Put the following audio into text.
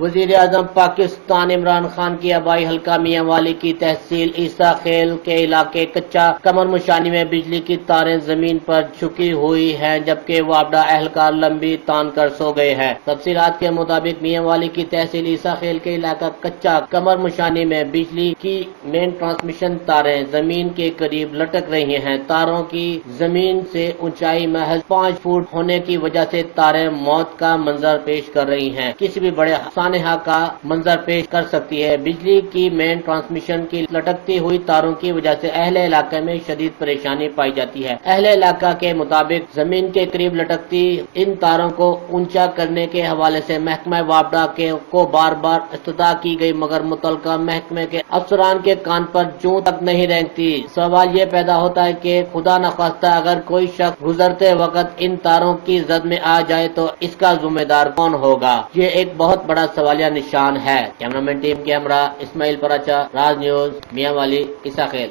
وزیر اعظم پاکستان عمران خان کی آبائی حلقہ میاں والی کی تحصیل عیسیٰ خیل کے علاقے کچا کمر مشانی میں بجلی کی تاریں زمین پر جھکی ہوئی ہیں، جبکہ وابڈہ اہلکار لمبی تان کر سو گئے ہیں۔ تفصیلات کے مطابق میاں والی کی تحصیل عیسیٰ خیل کے علاقہ کچا کمر مشانی میں بجلی کی مین ٹرانسمیشن تاریں زمین کے قریب لٹک رہی ہیں۔ تاروں کی زمین سے اونچائی محض 5 فٹ ہونے کی وجہ سے تاریں موت کا منظر پیش کر رہی ہیں، کسی بھی بڑے سانحہ کا منظر پیش کر سکتی ہے۔ بجلی کی مین ٹرانسمیشن کی لٹکتی ہوئی تاروں کی وجہ سے اہل علاقے میں شدید پریشانی پائی جاتی ہے۔ اہل علاقہ کے مطابق زمین کے قریب لٹکتی ان تاروں کو اونچا کرنے کے حوالے سے محکمہ وابڈہ کو بار بار استدعا کی گئی، مگر متعلقہ محکمے کے افسران کے کان پر جوں تک نہیں رینگتی۔ سوال یہ پیدا ہوتا ہے کہ خدا نخواستہ اگر کوئی شخص گزرتے وقت ان تاروں کی زد میں آ جائے تو اس کا ذمہ دار کون ہوگا؟ یہ ایک بہت بڑا سوالیہ نشان ہے۔ کیمرامین ٹیم کے ہمراہ اسماعیل پراچا، راز نیوز، میاں والی، عیسیٰ خیل۔